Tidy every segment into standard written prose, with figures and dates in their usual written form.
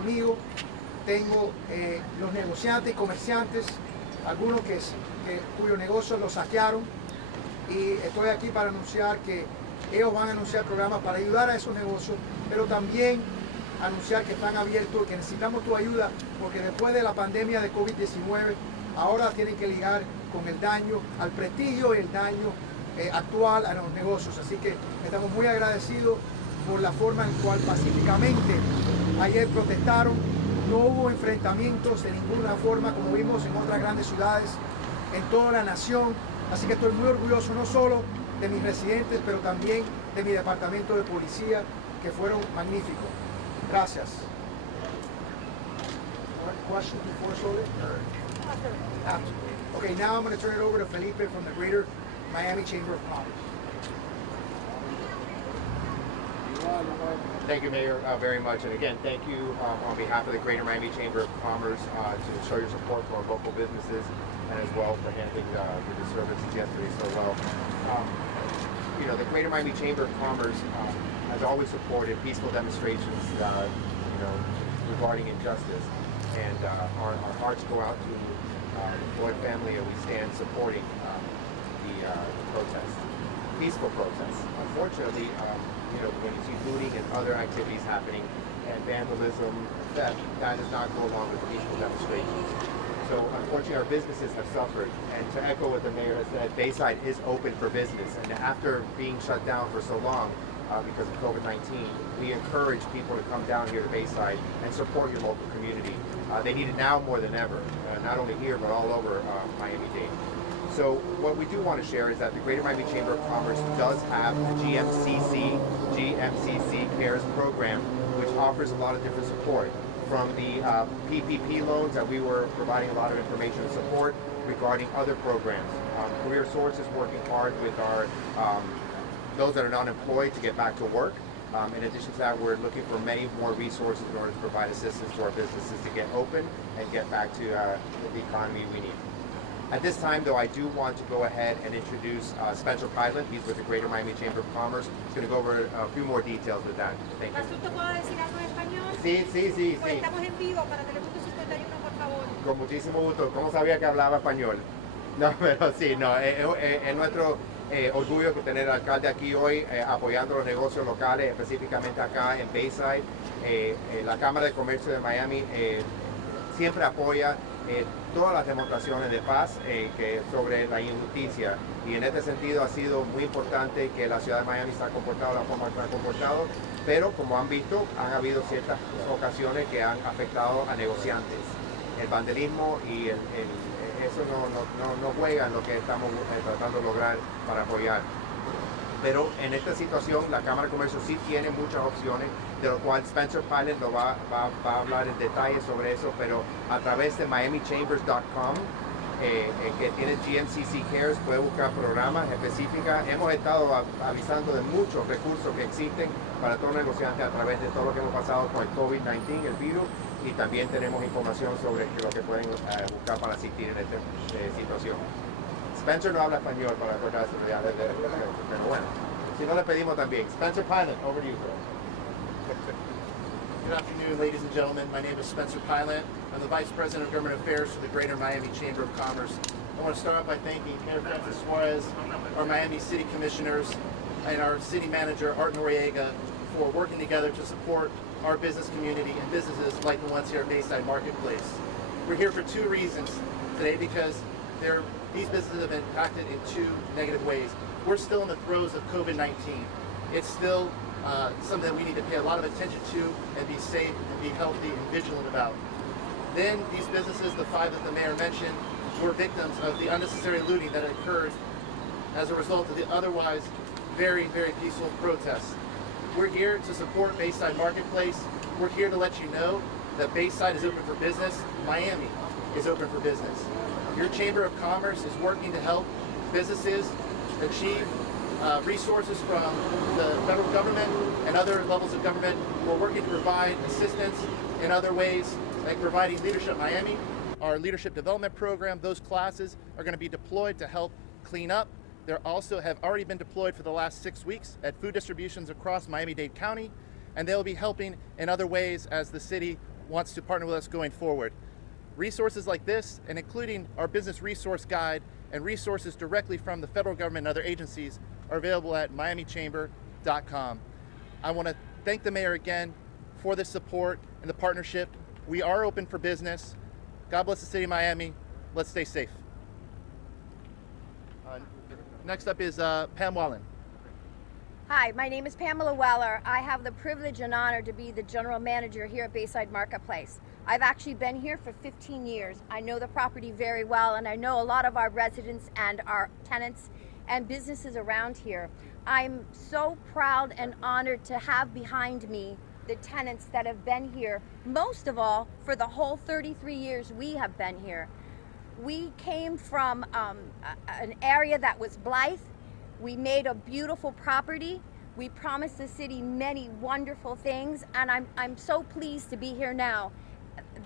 Conmigo tengo los negociantes y comerciantes, algunos cuyos negocios los saquearon, y estoy aquí para anunciar que ellos van a anunciar programas para ayudar a esos negocios, pero también anunciar que están abiertos y que necesitamos tu ayuda, porque después de la pandemia de COVID-19 ahora tienen que lidiar con el daño al prestigio y el daño actual a los negocios. Así que estamos muy agradecidos por la forma en cual pacíficamente ayer protestaron. No hubo enfrentamientos de ninguna forma como vimos en otras grandes ciudades en toda la nación. Así que estoy muy orgulloso no solo de mis residentes, pero también de mi departamento de policía, que fueron magníficos. Gracias. Question before Sole? After. Okay, now I'm going to turn it over to Felipe from the Greater Miami Chamber of Commerce. Thank you, Mayor, very much. And again, thank you on behalf of the Greater Miami Chamber of Commerce to show your support for our local businesses and as well for handling the disturbances yesterday so well. You know, the Greater Miami Chamber of Commerce has always supported peaceful demonstrations, you know, regarding injustice. And our hearts go out to the Floyd family, and we stand supporting the protests, peaceful protests. Unfortunately, you know, when you see looting and other activities happening and vandalism, that does not go along with peaceful demonstrations. So unfortunately, our businesses have suffered. And to echo what the mayor has said, Bayside is open for business. And after being shut down for so long because of COVID-19, we encourage people to come down here to Bayside and support your local community. They need it now more than ever, not only here, but all over Miami-Dade. So what we do want to share is that the Greater Miami Chamber of Commerce does have a GMCC CARES program, which offers a lot of different support. From the PPP loans that we were providing a lot of information and support regarding other programs. Career Source is working hard with our those that are not employed to get back to work. In addition to that, we're looking for many more resources in order to provide assistance to our businesses to get open and get back to the economy we need. At this time, though, I do want to go ahead and introduce Spencer Pilot. He's with the Greater Miami Chamber of Commerce. He's going to go over a few more details with that. Thank you. ¿Te puedo decir algo en español? Sí. Pues estamos en vivo para Telemundo 51, por favor. Con muchísimo gusto. ¿Cómo sabía que hablaba español? No, pero sí, no. Es nuestro orgullo que tener al alcalde aquí hoy apoyando los negocios locales, específicamente acá en Bayside. La Cámara de Comercio de Miami siempre apoya todas las demostraciones de paz sobre la injusticia, y en este sentido ha sido muy importante que la ciudad de Miami se ha comportado de la forma que se ha comportado, pero como han visto, han habido ciertas ocasiones que han afectado a negociantes. El vandalismo y eso no juega en lo que estamos tratando de lograr para apoyar. Pero en esta situación la Cámara de Comercio sí tiene muchas opciones, de lo cual Spencer Pilot lo va a hablar en detalle sobre eso, pero a través de miamichambers.com, que tiene GMCC Cares, puede buscar programas específicos. Hemos estado avisando de muchos recursos que existen para todo negociante a través de todo lo que hemos pasado con el COVID-19, el virus, y también tenemos información sobre lo que pueden buscar para asistir en esta situación. Spencer no habla español para acordarse de pero bueno, si no le pedimos también. Spencer Pilot, over to you, bro. Good afternoon, ladies and gentlemen. My name is Spencer Pilot. I'm the Vice President of Government Affairs for the Greater Miami Chamber of Commerce. I want to start off by thanking Mayor Francis Suarez, our Miami City Commissioners, and our City Manager, Art Noriega, for working together to support our business community and businesses like the ones here at Bayside Marketplace. We're here for two reasons today, because these businesses have been impacted in two negative ways. We're still in the throes of COVID-19. It's still something that we need to pay a lot of attention to and be safe and be healthy and vigilant about. Then these businesses, the five that the mayor mentioned, were victims of the unnecessary looting that occurred as a result of the otherwise very, very peaceful protests. We're here to support Bayside Marketplace. We're here to let you know that Bayside is open for business. Miami is open for business. Your Chamber of Commerce is working to help businesses achieve resources from the federal government and other levels of government. We're working to provide assistance in other ways, like providing Leadership Miami, our leadership development program. Those classes are going to be deployed to help clean up. They also have already been deployed for the last 6 weeks at food distributions across Miami-Dade County, and they'll be helping in other ways as the city wants to partner with us going forward. Resources like this, and including our business resource guide and resources directly from the federal government and other agencies, are available at miamichamber.com. I want to thank the mayor again for the support and the partnership. We are open for business. God bless the city of Miami. Let's stay safe. Next up is Pam Wallen. Hi, my name is Pamela Weller. I have the privilege and honor to be the general manager here at Bayside Marketplace. I've actually been here for 15 years. I know the property very well, and I know a lot of our residents and our tenants and businesses around here. I'm so proud and honored to have behind me the tenants that have been here, most of all, for the whole 33 years we have been here. We came from an area that was Blythe. We made a beautiful property. We promised the city many wonderful things, and I'm so pleased to be here now.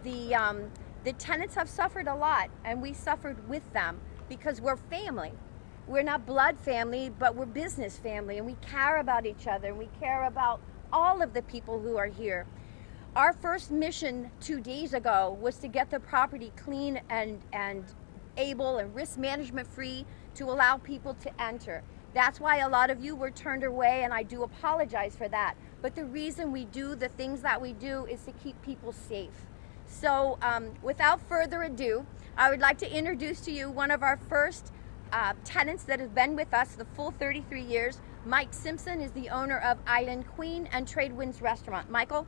The tenants have suffered a lot, and we suffered with them because we're family. We're not blood family, but we're business family, and we care about each other, and we care about all of the people who are here. Our first mission 2 days ago was to get the property clean and able and risk management free to allow people to enter. That's why a lot of you were turned away, and I do apologize for that. But the reason we do the things that we do is to keep people safe. So without further ado, I would like to introduce to you one of our first tenants that has been with us the full 33 years. Mike Simpson is the owner of Island Queen and Tradewinds Restaurant. Michael?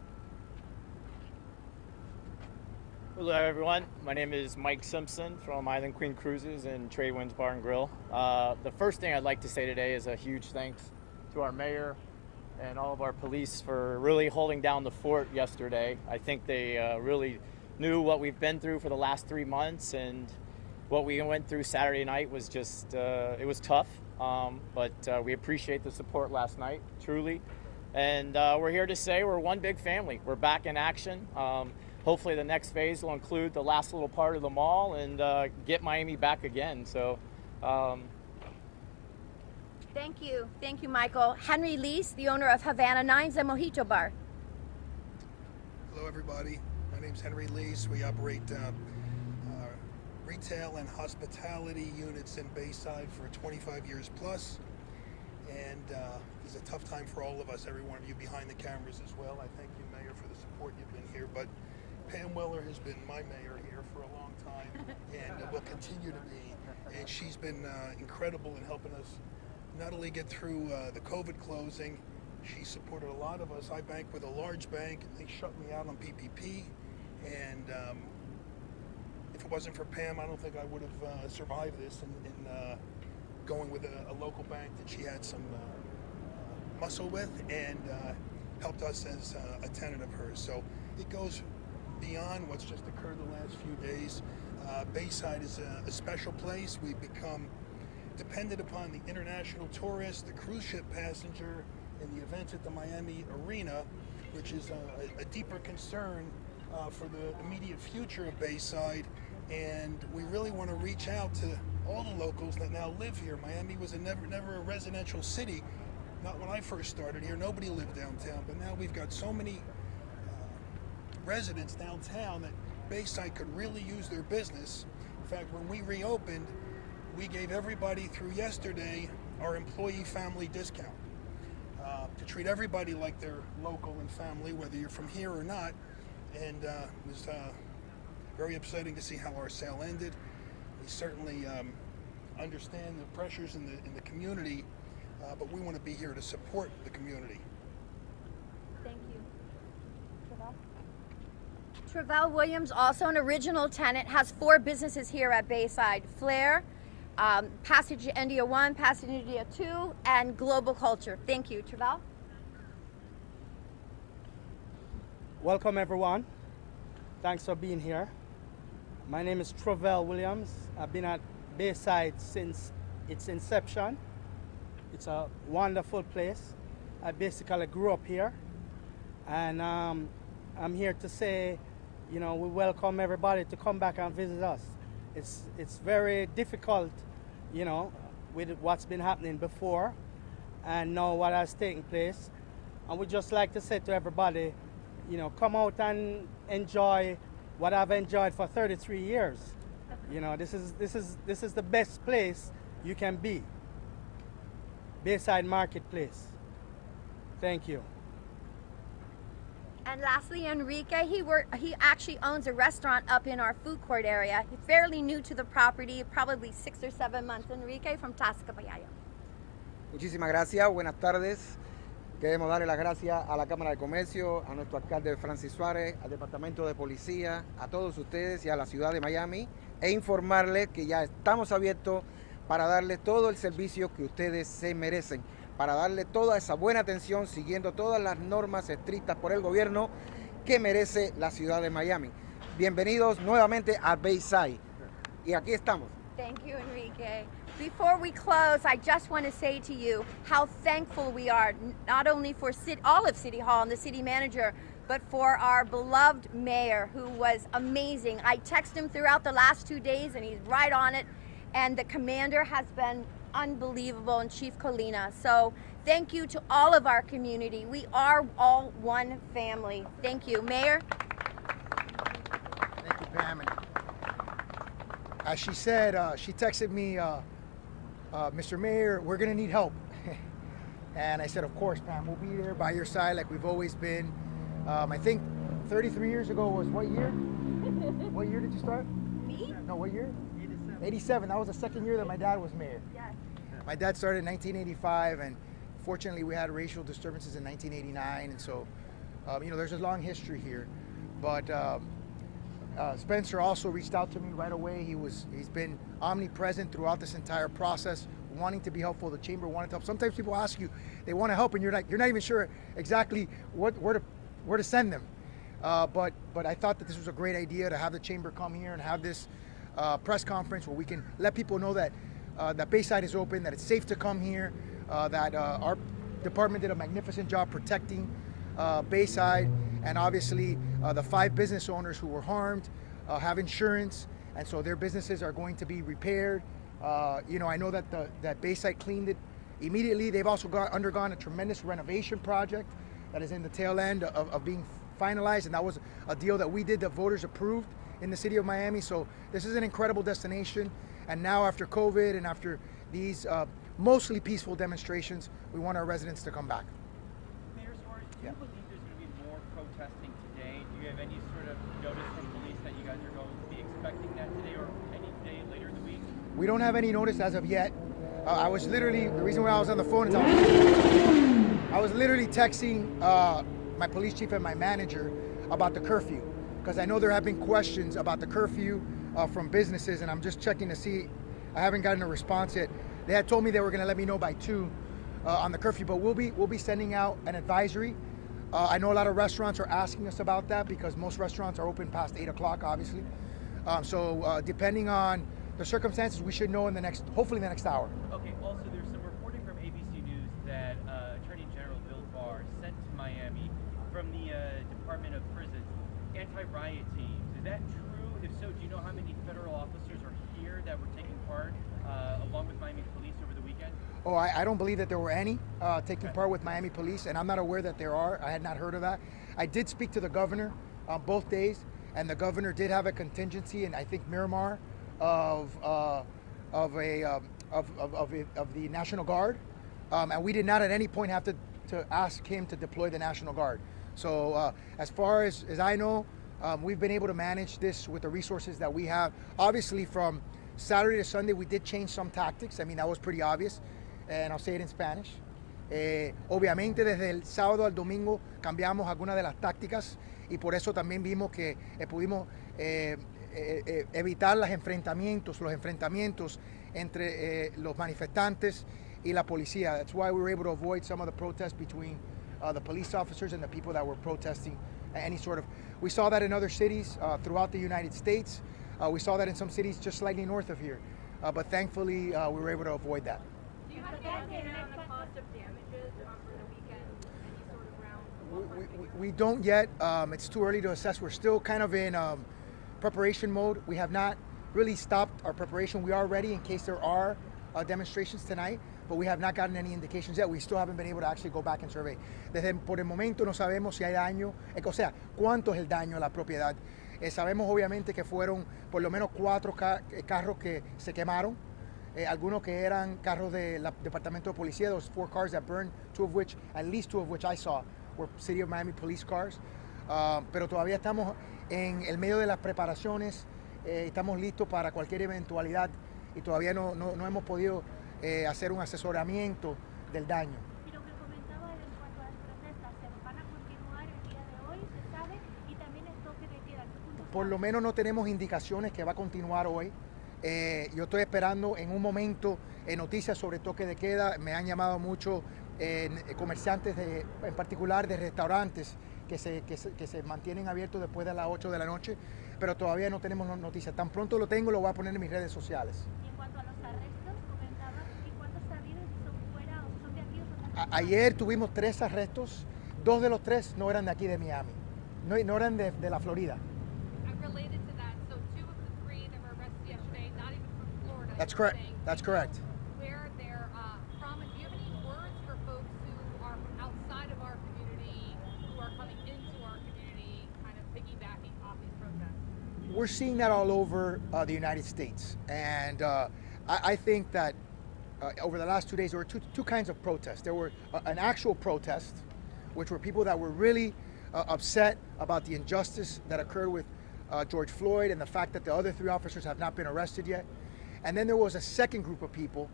Hello everyone, my name is Mike Simpson from Island Queen Cruises and Tradewinds Bar and Grill. The first thing I'd like to say today is a huge thanks to our mayor and all of our police for really holding down the fort yesterday. I think they really knew what we've been through for the last 3 months, and what we went through Saturday night was just, it was tough, but we appreciate the support last night, truly. And we're here to say we're one big family. We're back in action. Hopefully the next phase will include the last little part of the mall and get Miami back again. So, Thank you, Michael. Henry Lease, the owner of Havana Nines and Mojito Bar. Hello everybody, my name's Henry Lease. We operate retail and hospitality units in Bayside for 25 years plus, and it's a tough time for all of us, every one of you behind the cameras as well. I thank you, Mayor, for the support you've been here, but Pam Weller has been my mayor here for a long time and will continue to be, and she's been incredible in helping us not only get through the COVID closing. She supported a lot of us. I bank with a large bank, and they shut me out on PPP, and if it wasn't for Pam, I don't think I would have survived this, and going with a local bank that she had some muscle with, and helped us as a tenant of hers. So it goes beyond what's just occurred the last few days. Bayside is a special place. We've become dependent upon the international tourist, the cruise ship passenger, and the events at the Miami Arena, which is a deeper concern for the immediate future of Bayside. And we really want to reach out to all the locals that now live here. Miami was never a residential city. Not when I first started here. Nobody lived downtown, but now we've got so many residents downtown that Bayside could really use their business. In fact, when we reopened, we gave everybody through yesterday our employee family discount to treat everybody like they're local and family, whether you're from here or not. And it was very upsetting to see how our sale ended. We certainly understand the pressures in the community, but we want to be here to support the community. Thank you. Travell Williams, also an original tenant, has 4 businesses here at Bayside: Flair, Passage India 1, Passage India 2, and Global Culture. Thank you, Travell. Welcome everyone. Thanks for being here. My name is Travell Williams. I've been at Bayside since its inception. It's a wonderful place. I basically grew up here, and I'm here to say, you know, we welcome everybody to come back and visit us. It's very difficult, you know, with what's been happening before and now what has taken place. And we just like to say to everybody, you know, come out and enjoy what I've enjoyed for 33 years. You know, this is the best place you can be. Bayside Marketplace. Thank you. And lastly, Enrique, he actually owns a restaurant up in our food court area. He's fairly new to the property, probably 6 or 7 months. Enrique from Tascapayaya. Muchísimas gracias, buenas tardes. Queremos darle las gracias a la Cámara de Comercio, a nuestro alcalde Francis Suárez, al Departamento de Policía, a todos ustedes y a la ciudad de Miami, e informarles que ya estamos abiertos para darles todo el servicio que ustedes se merecen, para darle toda esa buena atención siguiendo todas las normas estrictas por el gobierno que merece la ciudad de Miami. Bienvenidos nuevamente a Bayside. Y aquí estamos. Thank you, Enrique. Before we close, I just want to say to you how thankful we are, not only for all of City Hall and the city manager, but for our beloved mayor, who was amazing. I texted him throughout the last 2 days, and he's right on it. And the commander has been unbelievable, and Chief Colina. So thank you to all of our community. We are all one family. Thank you. Mayor? Thank you, Pam. And as she said, she texted me, Mr. Mayor, we're going to need help. And I said, of course, Pam, we'll be there by your side like we've always been. I think 33 years ago was what year? What year did you start? Me? No, what year? 87. That was the second year that my dad was mayor. Yes. My dad started in 1985, and fortunately we had racial disturbances in 1989, and so, you know, there's a long history here. But Spencer also reached out to me right away. He's been omnipresent throughout this entire process, wanting to be helpful. The chamber wanted to help. Sometimes people ask you, they want to help, and you're not even sure exactly where to send them. But I thought that this was a great idea to have the chamber come here and have this press conference where we can let people know that that Bayside is open, that it's safe to come here, that our department did a magnificent job protecting Bayside, and obviously the 5 business owners who were harmed have insurance, and so their businesses are going to be repaired. You know, I know that that Bayside cleaned it immediately. They've also undergone a tremendous renovation project that is in the tail end of being finalized, and that was a deal that we did that voters approved in the city of Miami. So this is an incredible destination, and now after COVID and after these mostly peaceful demonstrations, we want our residents to come back. Mayor Suarez, do you believe there's going to be more protesting today? Do you have any sort of notice from police that you guys are going to be expecting that today or any day later in the week? We don't have any notice as of yet. I was literally, the reason why I was on the phone is I was literally texting my police chief and my manager about the curfew, because I know there have been questions about the curfew from businesses, and I'm just checking to see. I haven't gotten a response yet. They had told me they were going to let me know by 2 on the curfew, but we'll be sending out an advisory. I know a lot of restaurants are asking us about that because most restaurants are open past 8 o'clock, obviously. So depending on the circumstances, we should know hopefully in the next hour. Okay, also there's some reporting from ABC News that Attorney General Bill Barr sent to Miami from the Department of Prisons anti-riot teams. Is that true? If so, do you know how many federal officers are here that were taking part along with Miami Police over the weekend? Oh, I don't believe that there were any taking part with Miami Police, and I'm not aware that there are. I had not heard of that. I did speak to the governor on both days, and the governor did have a contingency, and I think Miramar of the National Guard, and we did not at any point have to ask him to deploy the National Guard. So as far as I know, we've been able to manage this with the resources that we have. Obviously, from Saturday to Sunday, we did change some tactics. I mean, that was pretty obvious, and I'll say it in Spanish. Obviamente, desde el sábado al domingo cambiamos algunas de las tácticas, y por eso también vimos que pudimos evitar los enfrentamientos entre los manifestantes y la policía. That's why we were able to avoid some of the protests between the police officers and the people that were protesting any sort of. We saw that in other cities throughout the United States. We saw that in some cities just slightly north of here. But thankfully, we were able to avoid that. Do you have an estimate on the cost of damages for the weekend? Any sort of round? We don't yet. It's too early to assess. We're still kind of in preparation mode. We have not really stopped our preparation. We are ready in case there are demonstrations tonight, but we have not gotten any indications yet. We still haven't been able to actually go back and survey. Por el momento no sabemos si hay daño, o sea, cuánto es el daño a la propiedad. Sabemos obviamente que fueron por lo menos 4 carros que se quemaron, algunos que eran carros del Departamento de Policía, those 4 cars that burned, at least two of which I saw were City of Miami police cars. Pero todavía estamos en el medio de las preparaciones, estamos listos para cualquier eventualidad y todavía no hemos podido hacer un asesoramiento del daño. Y lo que comentaba en cuanto a las protestas, ¿se van a continuar el día de hoy, se sabe? Y también el toque de queda. Por lo menos no tenemos indicaciones que va a continuar hoy. Yo estoy esperando en un momento noticias sobre toque de queda. Me han llamado mucho comerciantes, en particular de restaurantes, que se mantienen abiertos después de las 8 de la noche, pero todavía no tenemos noticias. Tan pronto lo tengo, lo voy a poner en mis redes sociales. Y en cuanto a los arrestos, comentabas, ¿y cuántos sabidos son fuera o son de aquí o son de aquí? Ayer tuvimos 3 arrestos, 2 de los 3 no eran de aquí de Miami, no eran de la Florida. Related to that, so 2 of the 3 that were arrested yesterday, not even from Florida. That's correct. That's correct. Where they're from, and do you have any words for folks who are from outside of our community, who are coming into our community, kind of piggybacking off these protests? We're seeing that all over the United States, and I think that over the last 2 days there were two kinds of protests. There were an actual protest, which were people that were really upset about the injustice that occurred with George Floyd and the fact that the other 3 officers have not been arrested yet. And then there was a second group of people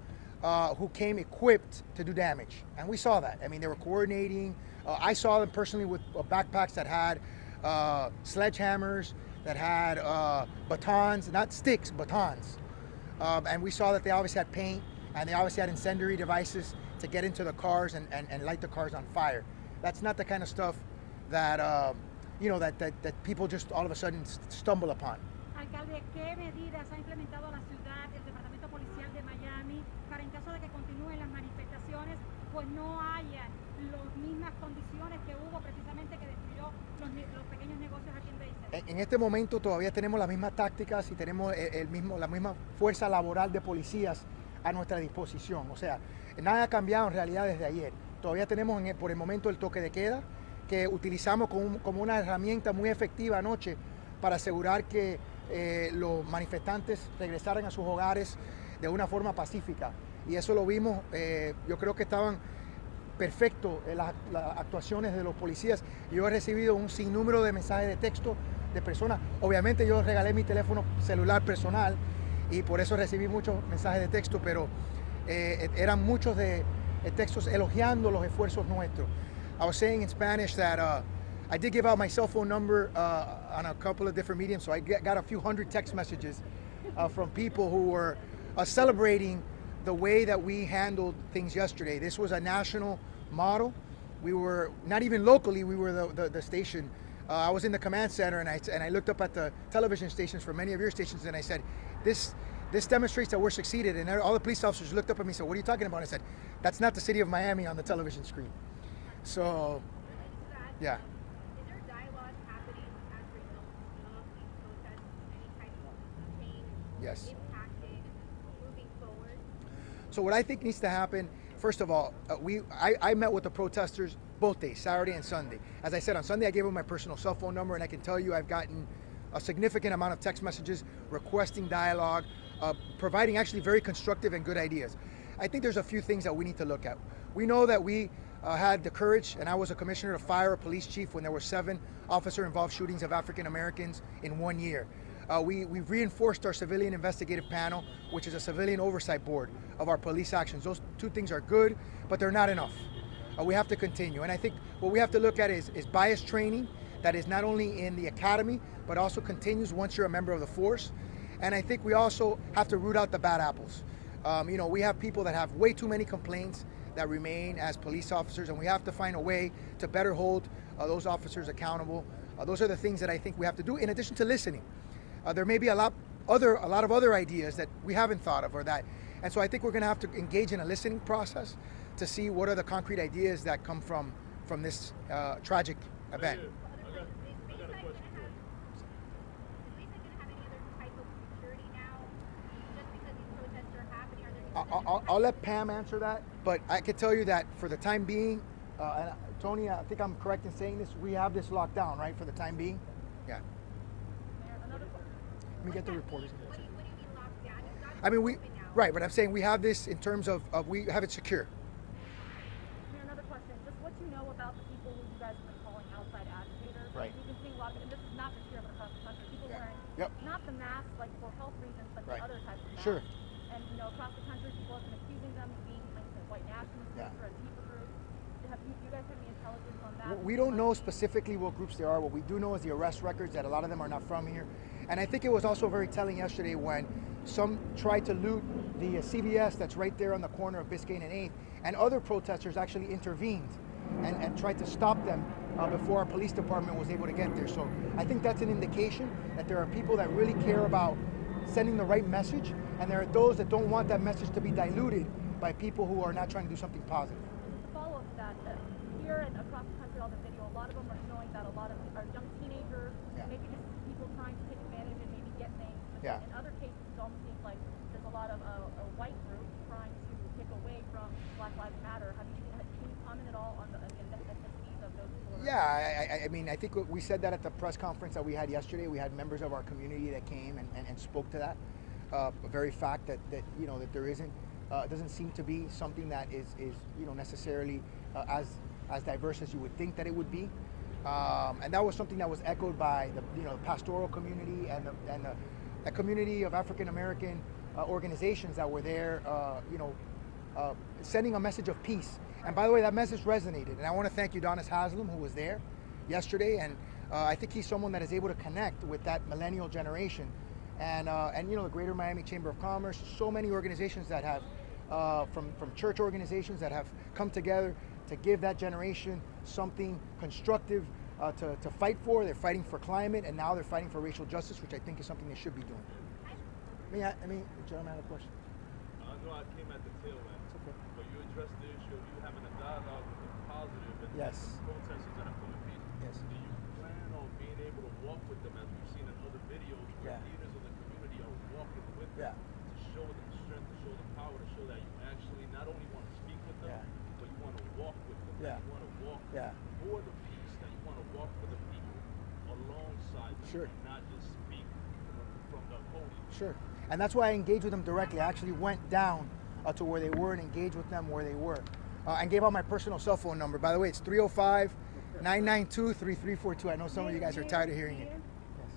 who came equipped to do damage. And we saw that. I mean, they were coordinating. I saw them personally with backpacks that had sledgehammers, that had batons, not sticks, batons. And we saw that they obviously had paint and they obviously had incendiary devices to get into the cars and light the cars on fire. That's not the kind of stuff that that people just all of a sudden stumble upon. Alcalde, ¿qué medidas ha implementado la ciudad, el Departamento Policial de Miami, para en caso de que continúen las manifestaciones, pues no haya las mismas condiciones que hubo precisamente que destruyó los pequeños negocios aquí en Bayside? En este momento todavía tenemos las mismas tácticas y tenemos la misma fuerza laboral de policías a nuestra disposición. O sea, nada ha cambiado en realidad desde ayer. Todavía tenemos por el momento el toque de queda, que utilizamos como una herramienta muy efectiva anoche para asegurar que los manifestantes regresaran a sus hogares de una forma pacífica. Y eso lo vimos, yo creo que estaban perfectos las actuaciones de los policías. Yo he recibido un sinnúmero de mensajes de texto de personas. Obviamente yo regalé mi teléfono celular personal y por eso recibí muchos mensajes de texto, pero eran muchos de textos elogiando los esfuerzos nuestros. I was saying in Spanish that I did give out my cell phone number on a couple of different mediums, so I got a few hundred text messages from people who were celebrating the way that we handled things yesterday. This was a national model. We were, not even locally, we were the station. I was in the command center and I looked up at the television stations for many of your stations and I said, this demonstrates that we're succeeded. And all the police officers looked up at me and said, what are you talking about? And I said, that's not the city of Miami on the television screen. So, yeah. Is there dialogue happening as a result of these protests? Any type of change Yes. impacting moving forward? So what I think needs to happen, first of all, I met with the protesters both days, Saturday and Sunday. As I said, on Sunday I gave them my personal cell phone number, and I can tell you I've gotten a significant amount of text messages requesting dialogue, providing actually very constructive and good ideas. I think there's a few things that we need to look at. We know that we had the courage, and I was a commissioner, to fire a police chief when there were 7 officer-involved shootings of African Americans in 1 year. We've reinforced our civilian investigative panel, which is a civilian oversight board of our police actions. Those 2 things are good, but they're not enough. We have to continue. And I think what we have to look at is bias training that is not only in the academy, but also continues once you're a member of the force. And I think we also have to root out the bad apples. We have people that have way too many complaints that remain as police officers, and we have to find a way to better hold those officers accountable. Those are the things that I think we have to do, in addition to listening. There may be a lot of other ideas that we haven't thought of, and so I think we're going to have to engage in a listening process to see what are the concrete ideas that come from this tragic event. I'll let Pam answer that, but I can tell you that for the time being, and Tony, I think I'm correct in saying this, we have this locked down, right, for the time being? Yeah. Let me get the reporters. I mean, right, but I'm saying we have this in terms of we have it secure. Another question, just what you know about the people who you guys have been calling outside agitators. Right. We've been seeing a lot of, and this is not just here but across the country, people wearing not the mask like for health reasons, but the other types of masks. Sure. And across the country, people have been accusing them of being like the white nationalists or Antifa groups. Have you guys have any intelligence on that? We don't know specifically what groups they are. What we do know is the arrest records, that a lot of them are not from here. And I think it was also very telling yesterday when some tried to loot the CVS that's right there on the corner of Biscayne and 8th, and other protesters actually intervened and tried to stop them before our police department was able to get there. So I think that's an indication that there are people that really care about sending the right message, and there are those that don't want that message to be diluted by people who are not trying to do something positive. Follow up to that, here and across the country on the video, a lot of them are showing that a lot of our young teenagers, maybe just people trying to take advantage and maybe get things. But in other cases, it almost seems like there's a lot of a white group trying to take away from Black Lives Matter. Can you comment at all on the ethnicities of those people? Yeah, I mean, I think we said that at the press conference that we had yesterday. We had members of our community that came and spoke to that. The very fact that you know that there isn't doesn't seem to be something that is you know necessarily as diverse as you would think that it would be, and that was something that was echoed by the pastoral community and the community of African American organizations that were there, sending a message of peace. And by the way, that message resonated, and I want to thank Udonis Haslam, who was there yesterday, and I think he's someone that is able to connect with that millennial generation, and the Greater Miami Chamber of Commerce, so many organizations that have, from church organizations that have come together to give that generation something constructive to fight for. They're fighting for climate, and now they're fighting for racial justice, which I think is something they should be doing. Gentleman, I have a question. I know I came at the tail end, but you addressed the issue of you having a dialogue with the positive and protesters that are coming peaceful. Yes. Do you plan on being able to walk with them, as we've seen in other videos, where leaders of the community are walking with them to show them strength, to show them power, to show that you actually not only want to speak with them, but you want to walk with them, that you want to walk for the peace, that you want to walk for the people alongside them, and not just speak from the podium. Sure. And that's why I engaged with them directly. I actually went down to where they were and engaged with them where they were. And gave out my personal cell phone number. By the way, it's 305-992-3342. I know some of you guys are tired of hearing it.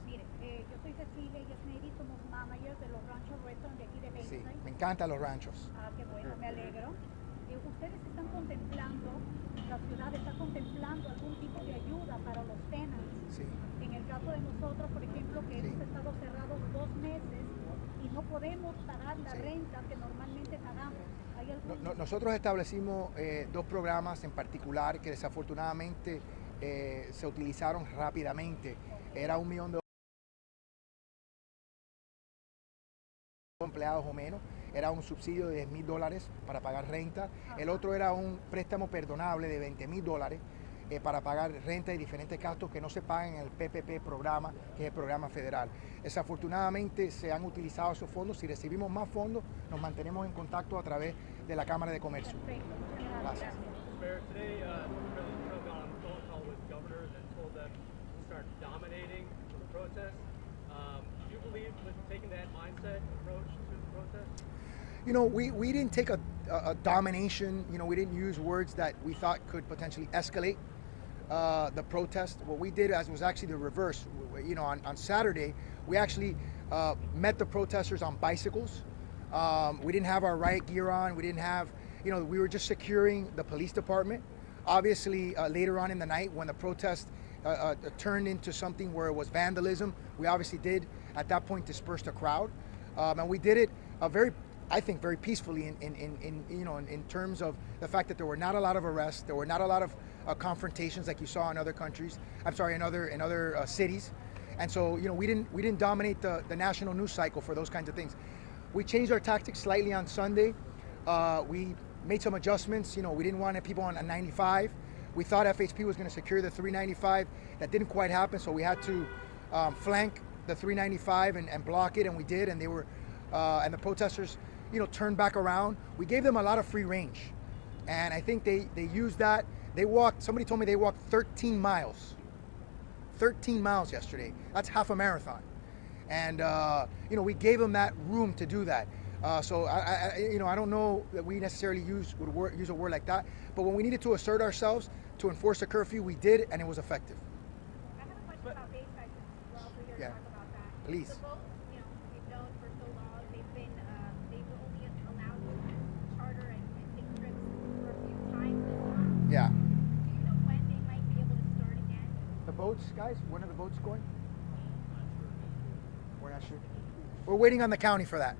Mire, yo soy Cecilia y Esmeri, somos managers de los ranchos Redstone de aquí de Sí, Bayside. me encantan los ranchos. Ah, qué bueno, me alegro. Ustedes están contemplando, la ciudad está contemplando algún tipo de ayuda para los tenants. Sí. En el caso de nosotros, por ejemplo, que hemos estado cerrados 2 meses y no podemos pagar la renta que normalmente pagamos. Nosotros establecimos 2 programas en particular que desafortunadamente se utilizaron rápidamente. Era $1 millón de empleados o menos. Era un subsidio de $10,000 para pagar renta. El otro era un préstamo perdonable de $20,000 para pagar renta y diferentes gastos que no se pagan en el PPP programa, que es el programa federal. Desafortunadamente se han utilizado esos fondos. Si recibimos más fondos, nos mantenemos en contacto a través de la Cámara de Comercio. Gracias. Mayor, today President Trump got on a phone call with governors and told them to start dominating the protest. Do you believe with taking that mindset approach to the protest? You know, we didn't take a domination, we didn't use words that we thought could potentially escalate the protest. What we did was actually the reverse. On Saturday, we actually met the protesters on bicycles. We didn't have our riot gear on. We didn't have, we were just securing the police department. Obviously, later on in the night, when the protest turned into something where it was vandalism, we obviously did, at that point, disperse the crowd. And we did it I think very peacefully in terms of the fact that there were not a lot of arrests, there were not a lot of confrontations like you saw in other countries. I'm sorry, in other cities, and so we didn't dominate the national news cycle for those kinds of things. We changed our tactics slightly on Sunday. We made some adjustments. We didn't want people on a 95. We thought FHP was going to secure the 395. That didn't quite happen, so we had to flank the 395 and block it, and we did. And they were, and the protesters, turn back around. We gave them a lot of free range. And I think they used that. Somebody told me they walked 13 miles. 13 miles yesterday. That's half a marathon. And, we gave them that room to do that. So I don't know that we necessarily use a word like that, but when we needed to assert ourselves to enforce a curfew, we did, and it was effective. I have a question about Bayside since we're also here to talk about that. Please. The boats, we've known for so long, they've only allowed to charter and take trips for a few times this month. Yeah. Do you know when they might be able to start again? The boats, guys, when are the boats going? We're not sure. We're waiting on the county for that.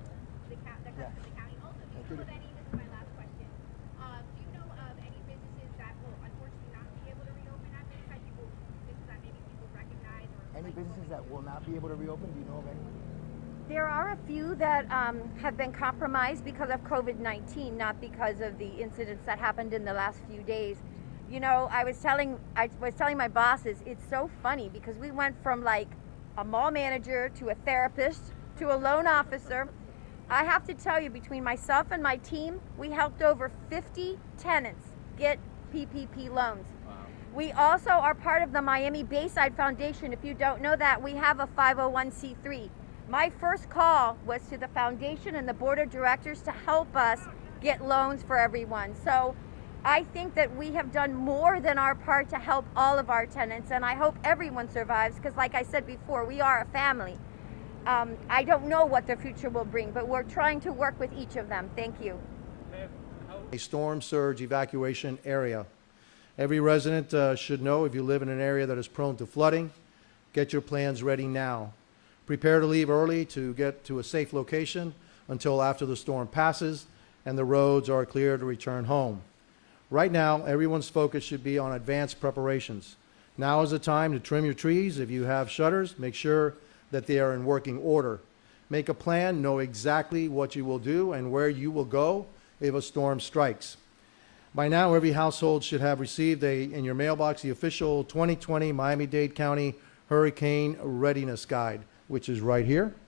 The county. Also, do you know of any, this is my last question, do you know of any businesses that will unfortunately not be able to reopen at Bayside? Businesses that maybe people recognize? Any businesses that will not be able to reopen? Do you know of any? There are a few that have been compromised because of COVID-19, not because of the incidents that happened in the last few days. I was telling my bosses, it's so funny because we went from like a mall manager to a therapist to a loan officer. I have to tell you, between myself and my team, we helped over 50 tenants get PPP loans. Wow. We also are part of the Miami Bayside Foundation. If you don't know that, we have a 501c3. My first call was to the foundation and the board of directors to help us get loans for everyone. So I think that we have done more than our part to help all of our tenants, and I hope everyone survives, because like I said before, we are a family. I don't know what the future will bring, but we're trying to work with each of them. Thank you. A storm surge evacuation area. Every resident should know, if you live in an area that is prone to flooding, get your plans ready now. Prepare to leave early to get to a safe location until after the storm passes and the roads are clear to return home. Right now, everyone's focus should be on advanced preparations. Now is the time to trim your trees. If you have shutters, make sure that they are in working order. Make a plan, know exactly what you will do and where you will go if a storm strikes. By now, every household should have received in your mailbox the official 2020 Miami-Dade County Hurricane Readiness Guide, which is right here.